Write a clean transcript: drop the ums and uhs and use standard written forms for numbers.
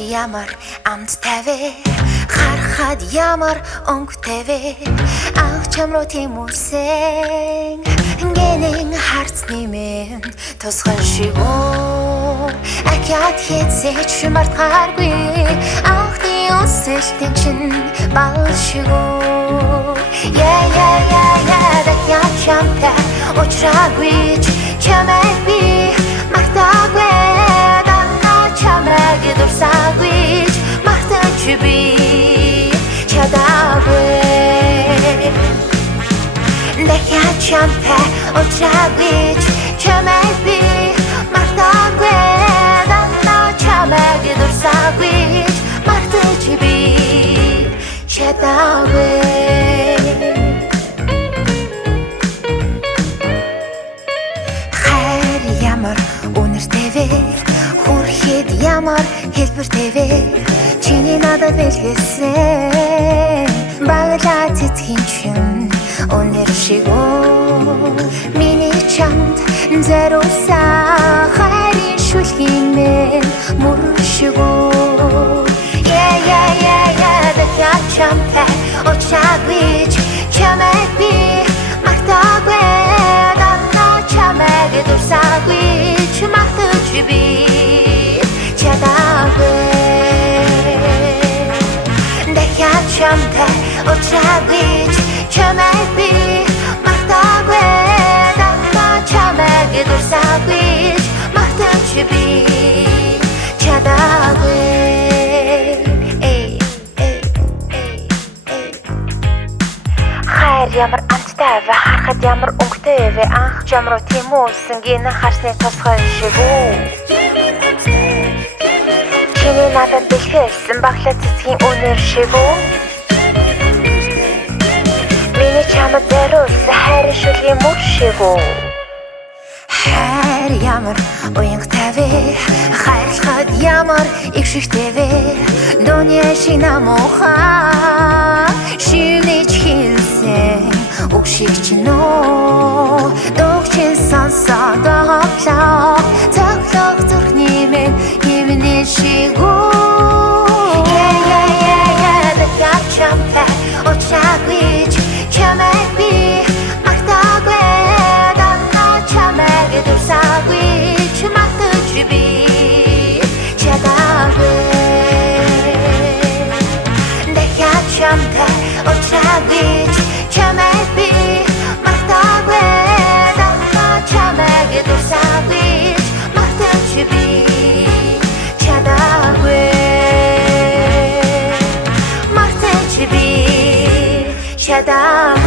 Ямар амттай вэ харахад ямар өнгөтэй вэ анх чам руу тийм үрсэн гэнэн харцны минь тусгай шиг ахяд хэцэж мартахааргүй анхны өсөлтийн чинь бал шиг я чамтай уулзаагүй чамайг би мартаагүй чамайг дурсаагүй мартаж би чадаагүй дахиад чамтай уулзаагүй чамайг би мартаагүй чамайг дурсаагүй мартаж би чадаагүй Ямар хэлбэртэй вэ чиний надад бэлгэлсэн баглаа цэцгийн чинь өнөр шиг миний чамд зориулсан хайрын шүлгийн мэн мөр шиг дахиад чамтай уулзаагүй чамайг би мартаагүй чамайг дурсаагүй мартаж би дахиад чамтай уулзаагүй чамайг би мартаагүй чамайг дурсаагүй мартаж би чадаагүй хайр ямар амттай вэ харахад ямар өнгөтэй вэ анх чам руу тийм үлсэн гинэ харсны тусгай шиг чиний надад бэлгэлсэн баглаа цэцгийн өнөр шиг миний чамд зориулсан хайрын шүлгийн мөр шиг хайр ямар уянгатай вэ хайрлахад ямар их шигтэй вэ дуния шиг намуухан шивнэж хэлсэн үг шиг чинь дог чин сонсоод хотлоо цоглог зүрхний минь хэмнэ шиг дахиад чамтай уулзаагүй чамайг би мартаагүй чамайг дурсаагүй мартаж би чадаагүй дахиад чамтай уулзаагүй чамайг би мартаагүй чамайг дурсаагүй мартаж би чадаагүй мартаж би чадаагүй